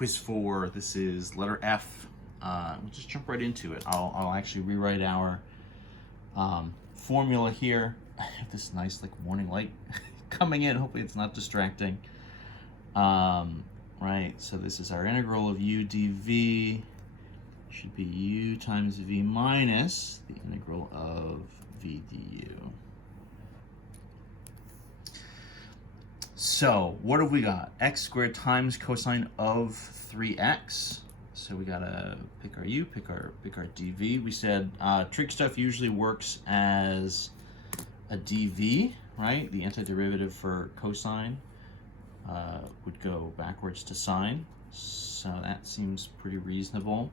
quiz 4. This is letter F. We'll just jump right into it. I'll actually rewrite our formula here. I have this nice like warning light coming in. Hopefully it's not distracting. Right, so this is our integral of u dv. Should be u times v minus the integral of v du. So what have we got? X squared times cosine of 3x. So we gotta pick our u, pick our dv. We said trig stuff usually works as a dv, right? The antiderivative for cosine would go backwards to sine. So that seems pretty reasonable.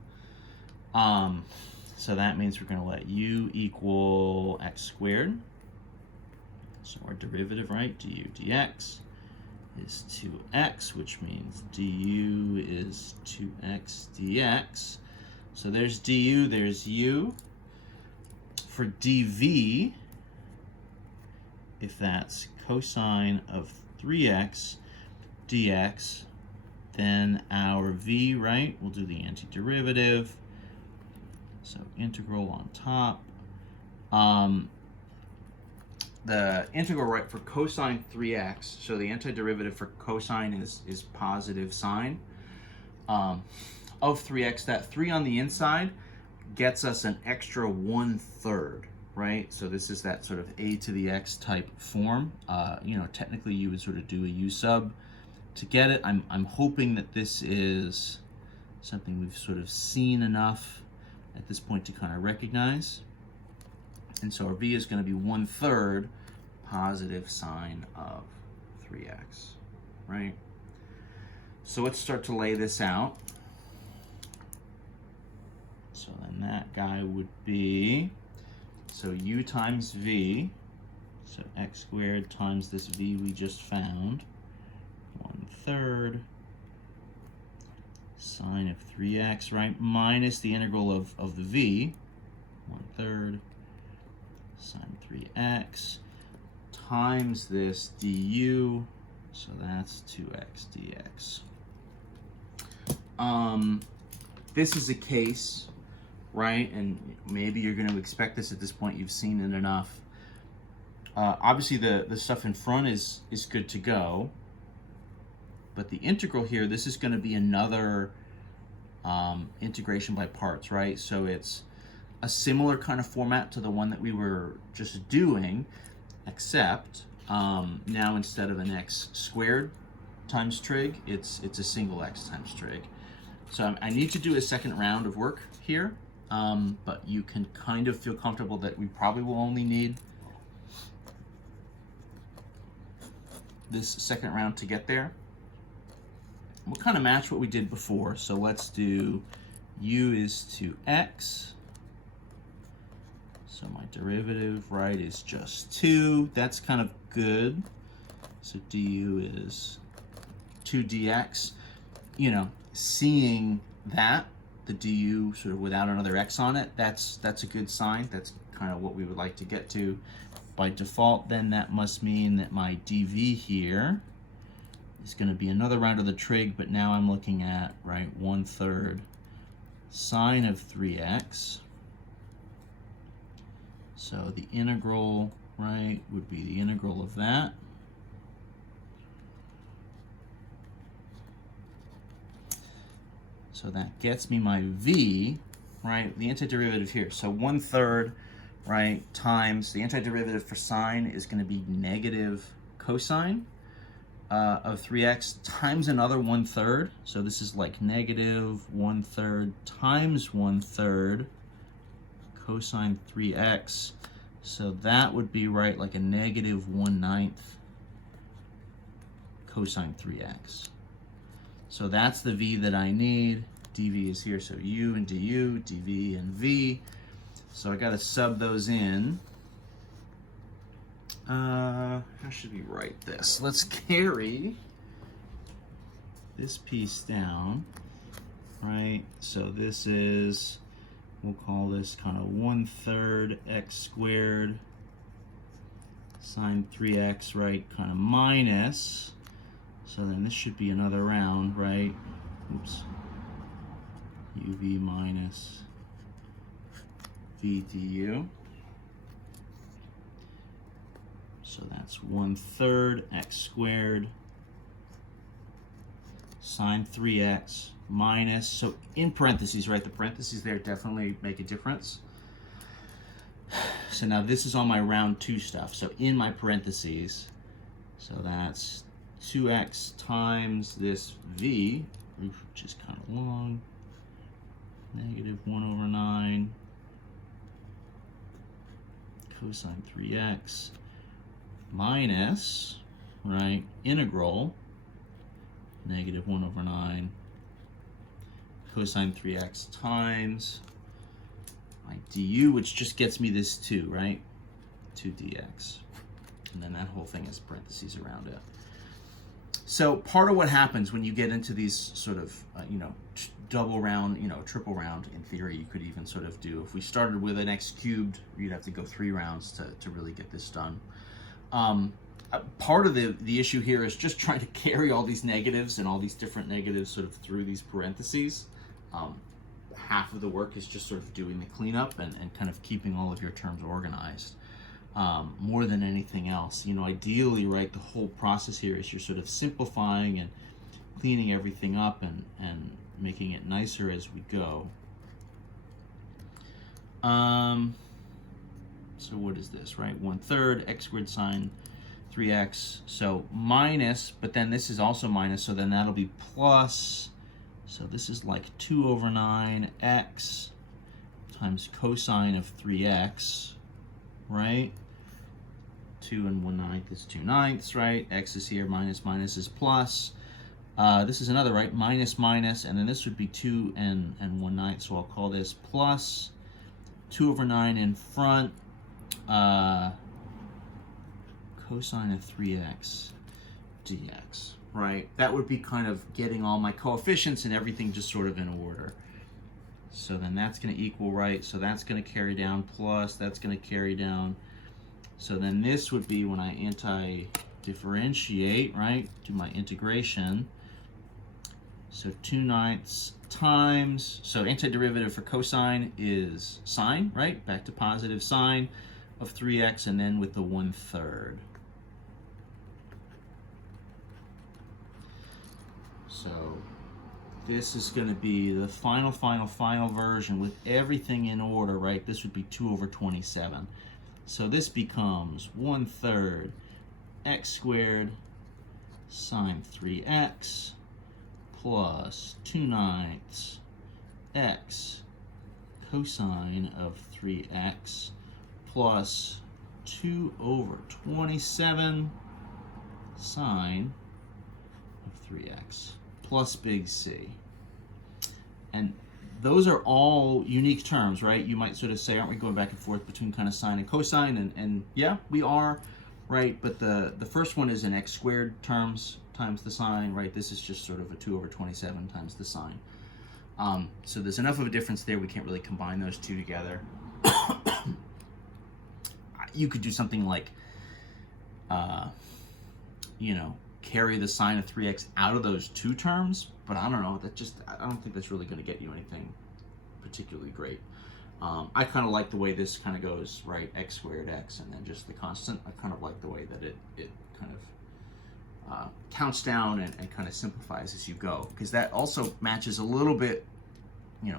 So that means we're gonna let u equal x squared. So our derivative, right, du dx is 2x, which means du is 2x dx. So there's du, there's u. For dv, if that's cosine of 3x dx, then our v, right, we'll do the antiderivative. So integral on top. The integral, right, for cosine 3x, so the antiderivative for cosine is positive sine of 3x. That 3 on the inside gets us an extra 1/3, right? So this is that sort of a to the x type form. Technically you would sort of do a u sub to get it. I'm hoping that this is something we've sort of seen enough at this point to kind of recognize. And so our v is going to be 1/3 positive sine of 3x, right? So let's start to lay this out. So then that guy would be, so u times v, so x squared times this v we just found, 1/3 sine of 3x, right, minus the integral of the v, 1/3 sine 3x, times this du, so that's 2x dx. This is a case, right, and maybe you're going to expect this at this point, you've seen it enough. Obviously the stuff in front is good to go, but the integral here, this is going to be another integration by parts, right? So it's a similar kind of format to the one that we were just doing, except now instead of an x squared times trig, it's a single x times trig. So I need to do a second round of work here, but you can kind of feel comfortable that we probably will only need this second round to get there. We'll kind of match what we did before. So let's do u is to x. So my derivative, right, is just 2. That's kind of good. So du is 2 dx. Seeing that, the du sort of without another x on it, that's a good sign. That's kind of what we would like to get to. By default, then that must mean that my dv here is going to be another round of the trig, but now I'm looking at, right, 1/3 sine of 3x. So the integral, right, would be the integral of that. So that gets me my v, right, the antiderivative here. So 1/3, right, times the antiderivative for sine is going to be negative cosine of 3x times another 1/3. So this is like negative 1/3 times 1/3 cosine 3x. So that would be, right, like a negative 1/9 cosine 3x. So that's the v that I need. dv is here, so u and du, dv and v. So I got to sub those in. How should we write this? Let's carry this piece down, right? So this is, we'll call this kind of 1/3 x squared sine 3x, right, kind of minus. So then this should be another round, right? oops, uv minus v du. So that's 1/3 x squared sine 3x minus, so in parentheses, right? The parentheses there definitely make a difference. So now this is all my round 2 stuff. So in my parentheses, so that's 2x times this v, which is kind of long, negative 1/9 cosine 3x minus, right, integral negative 1/9 cosine 3x times my du, which just gets me this 2, right? 2 dx. And then that whole thing is parentheses around it. So part of what happens when you get into these sort of, double round, triple round, in theory, you could even sort of do, if we started with an x cubed, you'd have to go 3 rounds to really get this done. Part of the issue here is just trying to carry all these negatives and all these different negatives sort of through these parentheses. Half of the work is just sort of doing the cleanup and kind of keeping all of your terms organized. More than anything else, ideally, right, the whole process here is you're sort of simplifying and cleaning everything up and making it nicer as we go. So what is this, right? 1/3 x squared sine 3x, so minus, but then this is also minus, so then that'll be plus, so this is like 2/9 x times cosine of 3x, right? 2 1/9 is 2/9, right? X is here, minus is plus. This is another, right? Minus, and then this would be 2 1/9, so I'll call this plus 2/9 in front, cosine of 3x dx, right? That would be kind of getting all my coefficients and everything just sort of in order. So then that's going to equal, right? So that's going to carry down, plus that's going to carry down. So then this would be when I anti-differentiate, right? Do my integration. So 2/9 times, so antiderivative for cosine is sine, right? Back to positive sine of 3x, and then with the 1/3. So this is going to be the final version with everything in order, right? This would be 2/27. So this becomes 1/3 x squared sine 3x plus 2/9 x cosine of 3x plus 2/27 sine of 3x plus big C. And those are all unique terms, right? You might sort of say, aren't we going back and forth between kind of sine and cosine? And yeah, we are, right? But the first one is in x squared terms times the sine, right? This is just sort of a 2/27 times the sine. So there's enough of a difference there, we can't really combine those two together. You could do something like, carry the sine of 3x out of those two terms, but I don't know, I don't think that's really going to get you anything particularly great. I kind of like the way this kind of goes, right? X squared x and then just the constant. I kind of like the way that it kind of counts down and kind of simplifies as you go, because that also matches a little bit,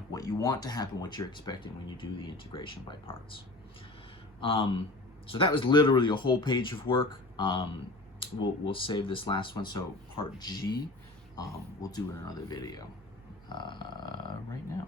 what you want to happen, what you're expecting when you do the integration by parts. So that was literally a whole page of work. We'll save this last one, so part G, we'll do in another video right now.